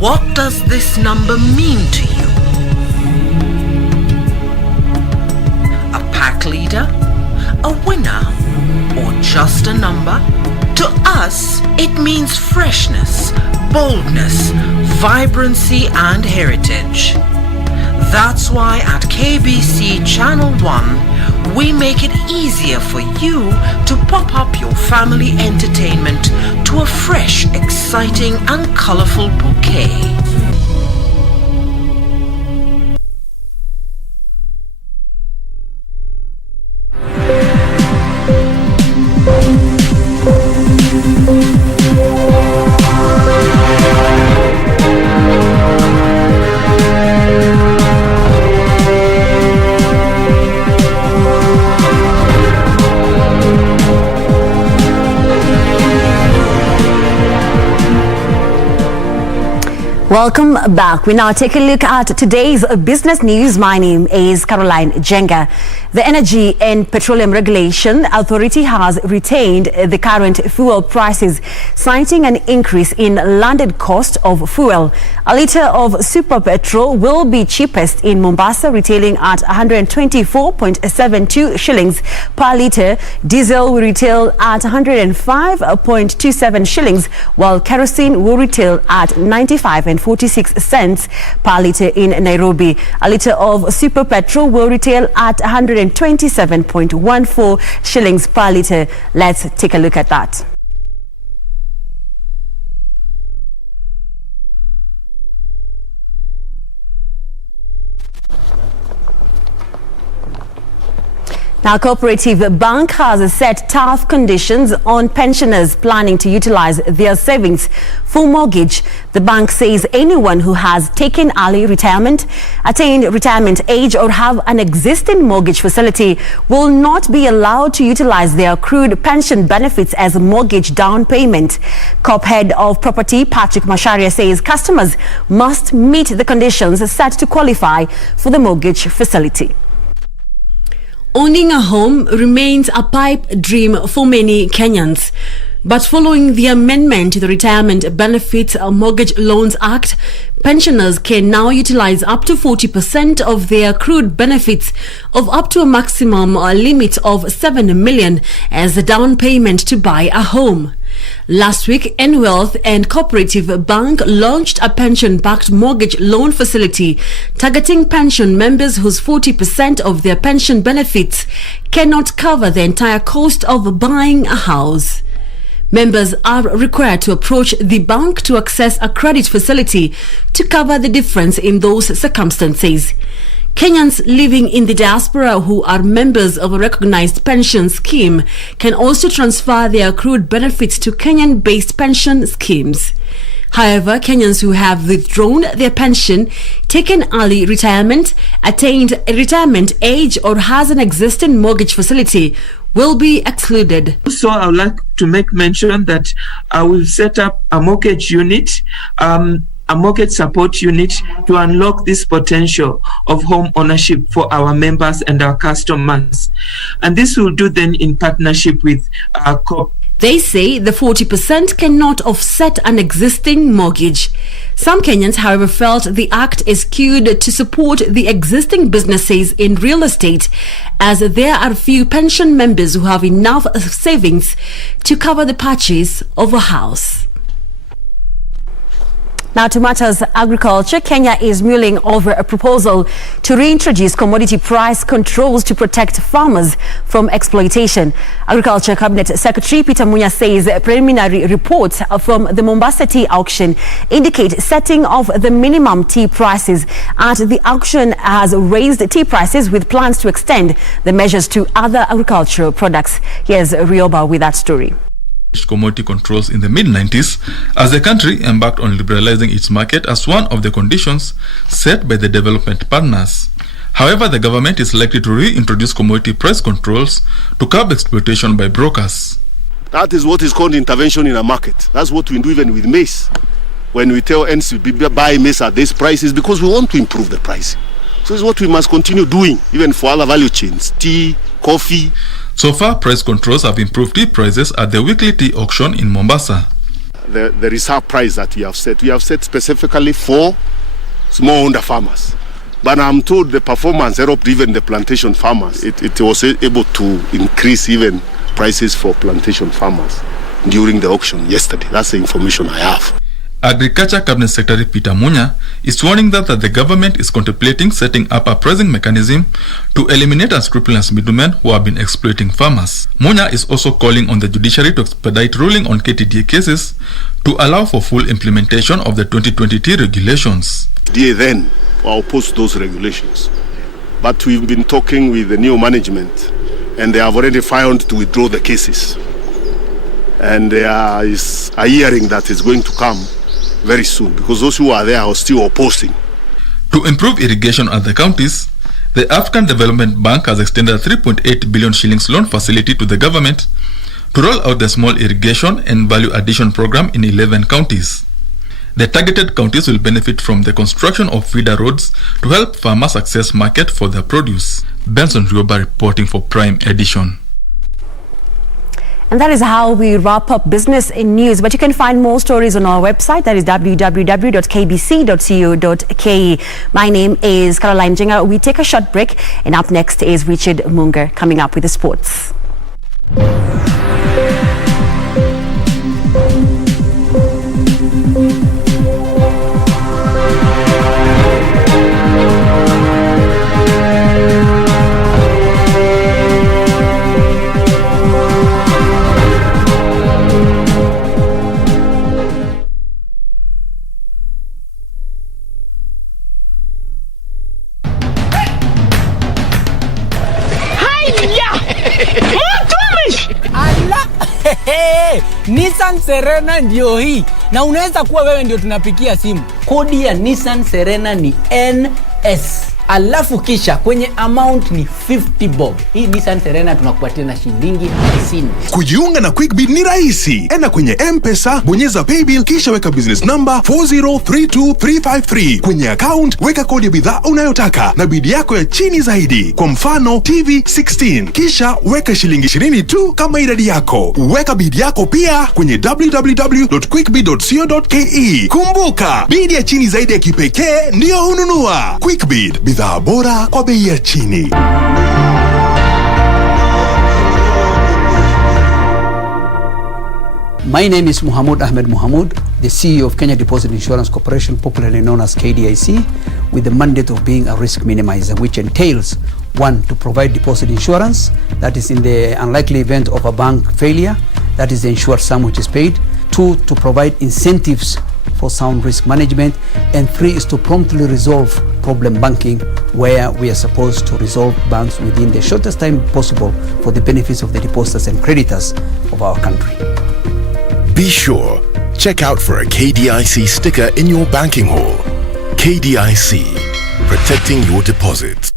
What does this number mean to you? A pack leader? A winner? Or just a number? To us, it means freshness, boldness, vibrancy and heritage. That's why at KBC Channel 1, we make it easier for you to pop up your family entertainment to a fresh, exciting and colorful bouquet. Welcome back. We now take a look at today's business news. My name is Caroline Jenga. The Energy and Petroleum Regulation Authority has retained the current fuel prices, citing an increase in landed cost of fuel. A litre of super petrol will be cheapest in Mombasa, retailing at 124.72 shillings per litre. Diesel will retail at 105.27 shillings, while kerosene will retail at 95.46 cents per litre in Nairobi. A litre of super petrol will retail at 127.14 shillings per litre. Let's take a look at that. Now, Cooperative Bank has set tough conditions on pensioners planning to utilize their savings for mortgage. The bank says anyone who has taken early retirement, attained retirement age or have an existing mortgage facility will not be allowed to utilize their accrued pension benefits as a mortgage down payment. COP Head of Property Patrick Masharia says customers must meet the conditions set to qualify for the mortgage facility. Owning a home remains a pipe dream for many Kenyans. But following the amendment to the Retirement Benefits Mortgage Loans Act, pensioners can now utilize up to 40% of their accrued benefits of up to a maximum limit of 7 million as a down payment to buy a home. Last week, Nwealth and Cooperative Bank launched a pension-backed mortgage loan facility targeting pension members whose 40% of their pension benefits cannot cover the entire cost of buying a house. Members are required to approach the bank to access a credit facility to cover the difference in those circumstances. Kenyans living in the diaspora who are members of a recognized pension scheme can also transfer their accrued benefits to Kenyan-based pension schemes. However, Kenyans who have withdrawn their pension, taken early retirement, attained a retirement age or has an existing mortgage facility will be excluded. So I would like to make mention that I will set up a mortgage unit, a mortgage support unit to unlock this potential of home ownership for our members and our customers. And this will do then in partnership with COP. They say the 40% cannot offset an existing mortgage. Some Kenyans, however, felt the act is skewed to support the existing businesses in real estate, as there are few pension members who have enough savings to cover the purchase of a house. Now to matters agriculture, Kenya is mulling over a proposal to reintroduce commodity price controls to protect farmers from exploitation. Agriculture Cabinet Secretary Peter Munya says preliminary reports from the Mombasa tea auction indicate setting of the minimum tea prices at the auction has raised tea prices, with plans to extend the measures to other agricultural products. Here's Rioba with that story. Commodity controls in the mid-90s as the country embarked on liberalizing its market as one of the conditions set by the development partners. However, the government is likely to reintroduce commodity price controls to curb exploitation by brokers. That is what is called intervention in a market. That's what we do even with maize. When we tell NCB buy maize at this price, is because we want to improve the price. So it's what we must continue doing, even for other value chains, tea, coffee. So far, price controls have improved tea prices at the weekly tea auction in Mombasa. The reserve price that we have set specifically for smallholder farmers. But I'm told the performance helped even the plantation farmers. It was able to increase even prices for plantation farmers during the auction yesterday. That's the information I have. Agriculture Cabinet Secretary Peter Munya is warning that the government is contemplating setting up a pricing mechanism to eliminate unscrupulous middlemen who have been exploiting farmers. Munya is also calling on the judiciary to expedite ruling on KTDA cases to allow for full implementation of the 2020 regulations. DA then opposed those regulations, but we've been talking with the new management and they have already filed to withdraw the cases. And there is a hearing that is going to come very soon, because those who are there are still opposing. To improve irrigation at the counties, the African Development Bank has extended a 3.8 billion shillings loan facility to the government to roll out the small irrigation and value addition program in 11 counties. The targeted counties will benefit from the construction of feeder roads to help farmers access market for their produce. Benson Rioba reporting for Prime Edition. And that is how we wrap up business in news. But you can find more stories on our website. That is www.kbc.co.ke. My name is Caroline Jenga. We take a short break, and up next is Richard Munger coming up with the sports. Nissan Serena ndio hii, na unaweza kuwa wewe ndio tunapikia simu. Kodi ya Nissan Serena ni NS, alafu kisha kwenye amount ni 50 bob. Hii Nissan Serena tunakupatia na shilingi 50. Kujiunga na QuickBid ni rahisi. Enda kwenye M-Pesa, bonyeza paybill, kisha weka business number 4032353. Kwenye account weka kodi ya bidhaa unayotaka na bidi yako ya chini zaidi. Kwa mfano TV 16, kisha weka shilingi 20 tu kama idadi yako. Weka bidi yako pia kwenye www.quickbid.co.ke. Kumbuka, bidi ya chini zaidi ya kipekee ndio hununua. QuickBid, bidhaa bora kwa bei ya chini. My name is Mohamud Ahmed Mohamud, the CEO of Kenya Deposit Insurance Corporation, popularly known as KDIC, with the mandate of being a risk minimizer, which entails, 1, to provide deposit insurance, that is in the unlikely event of a bank failure, that is the insured sum which is paid. 2, to provide incentives for sound risk management. And 3 is to promptly resolve problem banking, where we are supposed to resolve banks within the shortest time possible for the benefits of the depositors and creditors of our country. Be sure, check out for a KDIC sticker in your banking hall. KDIC, protecting your deposits.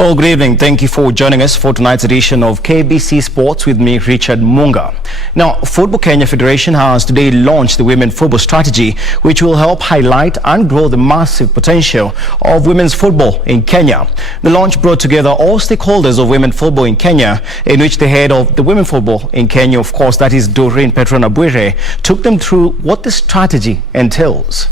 Well, good evening. Thank you for joining us for tonight's edition of KBC Sports with me, Richard Munga. Now, Football Kenya Federation has today launched the Women Football Strategy, which will help highlight and grow the massive potential of women's football in Kenya. The launch brought together all stakeholders of women football in Kenya, in which the head of the women football in Kenya, of course, that is Doreen Petronabwire, took them through what the strategy entails.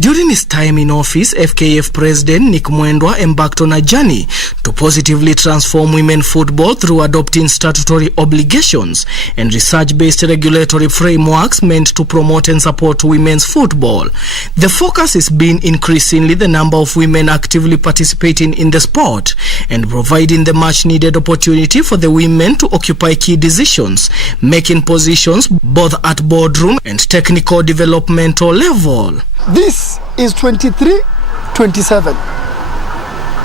During his time in office, FKF President Nick Mwendwa embarked on a journey to positively transform women football through adopting statutory obligations and research-based regulatory frameworks meant to promote and support women's football. The focus has been increasingly the number of women actively participating in the sport and providing the much-needed opportunity for the women to occupy key decisions, making positions both at boardroom and technical developmental level. This is 23-27,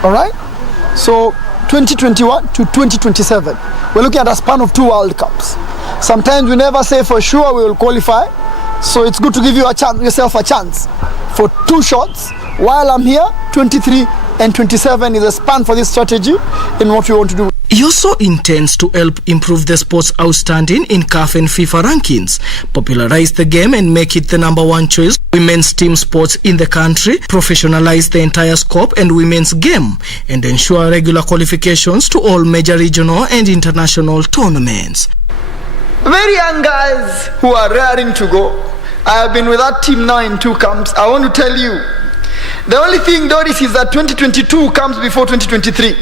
all right? So 2021 to 2027, we're looking at a span of 2 World Cups. Sometimes we never say for sure we will qualify, so it's good to give you a chance, yourself a chance for 2 shots. While I'm here, 23 and 27 is a span for this strategy in what we want to do. He also intends to help improve the sport's outstanding in CAF and FIFA rankings, popularize the game and make it the #1 choice women's team sports in the country, professionalize the entire scope and women's game, and ensure regular qualifications to all major regional and international tournaments. Very young guys who are raring to go. I have been with that team now in 2 camps. I want to tell you, the only thing, Doris, is that 2022 comes before 2023.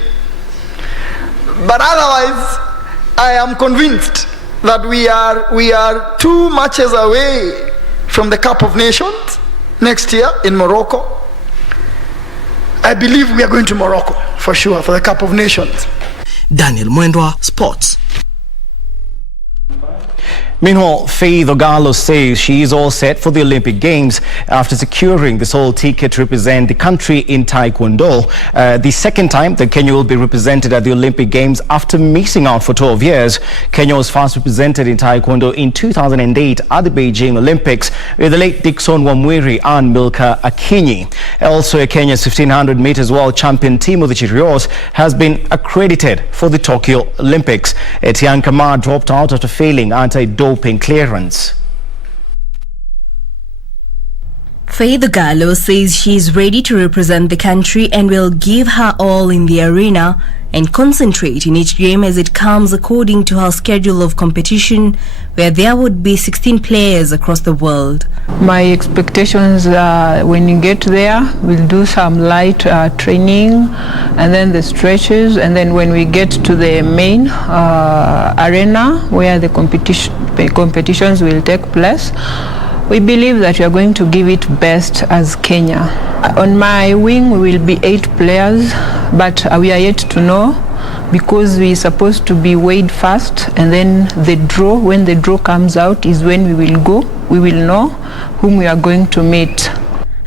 But otherwise, I am convinced that we are 2 matches away from the Cup of Nations next year in Morocco. I believe we are going to Morocco for sure for the Cup of Nations. Daniel Mwendwa, Sports. Meanwhile, Faith Ogalo says she is all set for the Olympic Games after securing the sole ticket to represent the country in Taekwondo. The second time that Kenya will be represented at the Olympic Games after missing out for 12 years. Kenya was first represented in Taekwondo in 2008 at the Beijing Olympics with the late Dickson Wamwiri and Milka Akinyi. Also, Kenya's 1500 meters world champion Timothy Chirios has been accredited for the Tokyo Olympics. Achieng Kamar dropped out after failing anti-doping clearance. Faith Ogalo says she is ready to represent the country and will give her all in the arena and concentrate in each game as it comes according to her schedule of competition, where there would be 16 players across the world. My expectations when you get there, we'll do some light training and then the stretches, and then when we get to the main arena where the competitions will take place, we believe that we are going to give it best as Kenya. On my wing, we will be 8 players, but we are yet to know because we are supposed to be weighed first, and then the draw, when the draw comes out is when we will go. We will know whom we are going to meet.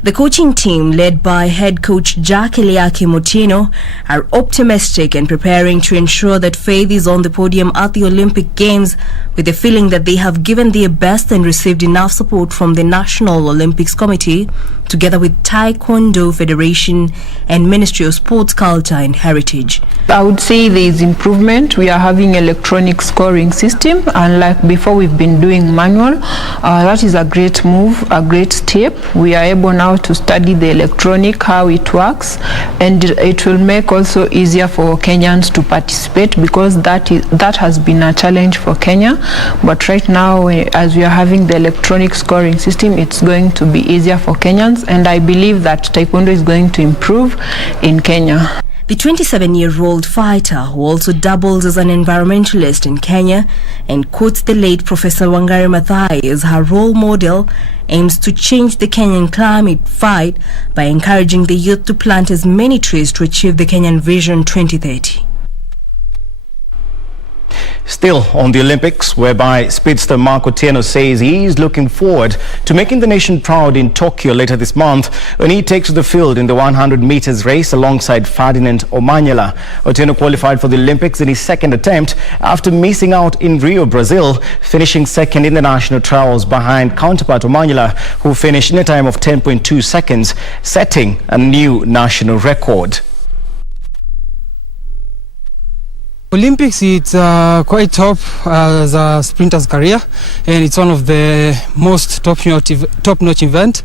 The coaching team, led by head coach Jack Eliaki Mutino, are optimistic and preparing to ensure that Faith is on the podium at the Olympic Games, with the feeling that they have given their best and received enough support from the National Olympics Committee, together with Taekwondo Federation and Ministry of Sports, Culture and Heritage. I would say there is improvement. We are having electronic scoring system, unlike before we've been doing manual. That is a great move, a great step. We are able now to study the electronic, how it works, and it will make also easier for Kenyans to participate, because that has been a challenge for Kenya. But right now, as we are having the electronic scoring system, it's going to be easier for Kenyans, and I believe that Taekwondo is going to improve in Kenya. The 27-year-old fighter, who also doubles as an environmentalist in Kenya and quotes the late Professor Wangari Maathai as her role model, aims to change the Kenyan climate fight by encouraging the youth to plant as many trees to achieve the Kenyan Vision 2030. Still on the Olympics, whereby speedster Mark Otieno says he is looking forward to making the nation proud in Tokyo later this month when he takes to the field in the 100 meters race alongside Ferdinand Omanyala. Otieno qualified for the Olympics in his second attempt after missing out in Rio, Brazil, finishing second in the national trials behind counterpart Omanyala, who finished in a time of 10.2 seconds, setting a new national record. Olympics, it's quite top as a sprinter's career, and it's one of the most top-notch event,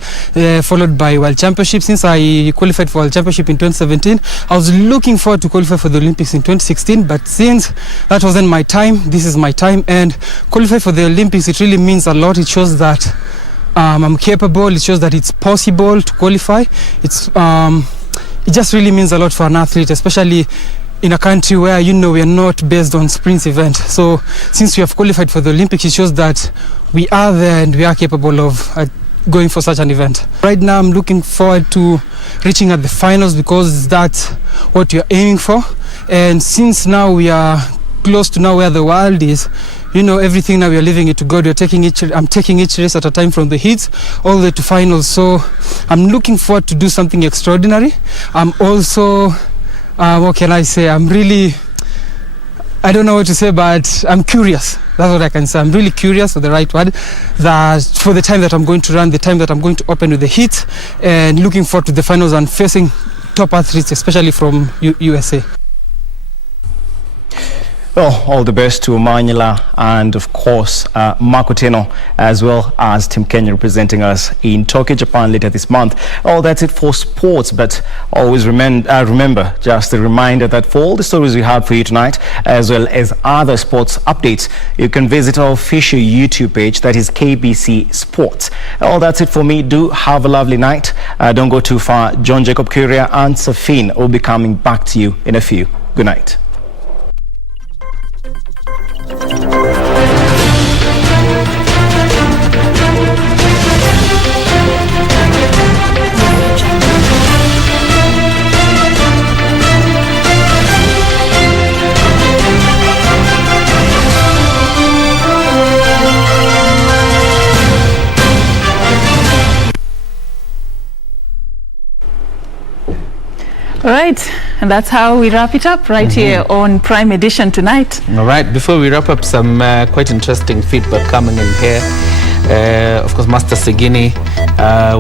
followed by World Championship. Since I qualified for World Championship in 2017, I was looking forward to qualify for the Olympics in 2016, but since that wasn't my time, this is my time, and qualify for the Olympics, it really means a lot. It shows that I'm capable, it shows that it's possible to qualify. It just really means a lot for an athlete, especially in a country where, you know, we are not based on sprints event. So since we have qualified for the Olympics, it shows that we are there and we are capable of going for such an event. Right now I'm looking forward to reaching at the finals because that's what we are aiming for. And since now we are close to now where the world is, you know, everything now we are leaving it to God. I'm taking each race at a time from the heats all the way to finals. So I'm looking forward to do something extraordinary. I'm also what can I say? I don't know what to say, but I'm curious. That's what I can say. I'm really curious, for the right word, that for the time that I'm going to run, the time that I'm going to open with the heat, and looking forward to the finals and facing top athletes, especially from USA. Well, all the best to Omanyala and, of course, Mark Otieno, as well as Team Kenya representing us in Tokyo, Japan later this month. Oh, that's it for sports, but always remember, just a reminder that for all the stories we had for you tonight, as well as other sports updates, you can visit our official YouTube page, that is KBC Sports. Oh, that's it for me. Do have a lovely night. Don't go too far. John Jacob Kioria and Serfine will be coming back to you in a few. Good night. All right, and that's how we wrap it up right here on Prime Edition tonight. All right, before we wrap up, some quite interesting feedback coming in here. Of course, Master Segini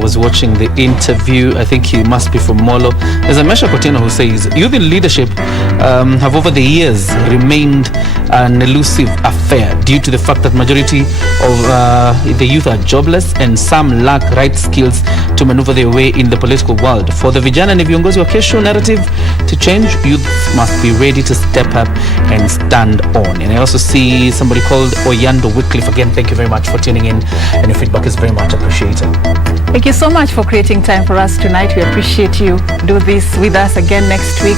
was watching the interview. I think he must be from Molo. There's a Mesha Kotino who says, youth in leadership have over the years remained an elusive affair due to the fact that majority of the youth are jobless and some lack right skills to maneuver their way in the political world. For the vijana ni viongozi wa kesho narrative to change, youth must be ready to step up and stand on. And I also see somebody called Oyando Wycliffe. Again, thank you very much for tuning in, and your feedback is very much appreciated. Thank you so much for creating time for us tonight. We appreciate you. Do this with us again next week.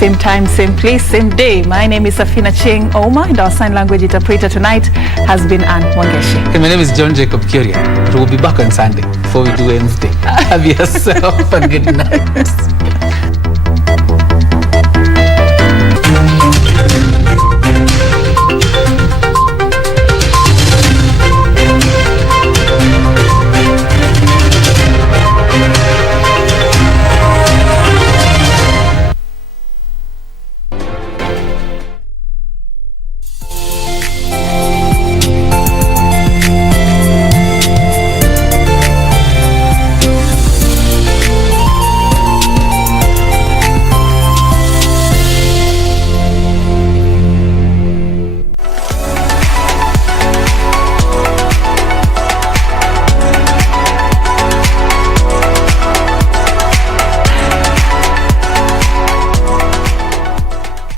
Same time, same place, same day. My name is Serfine Achieng Ouma, and our sign language interpreter tonight has been Anne Wangeshi. Hey, my name is John Jacob Kioria. We'll be back on Sunday before we do Wednesday. Have yourself a good night.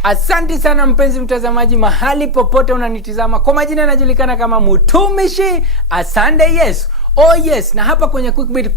Asante sana mpenzi mtazamaji, mahali popote unanitizama. Kwa majina najulikana kama Mutumishi Asante. Yes, oh yes. Na hapa kwenye Quick Beat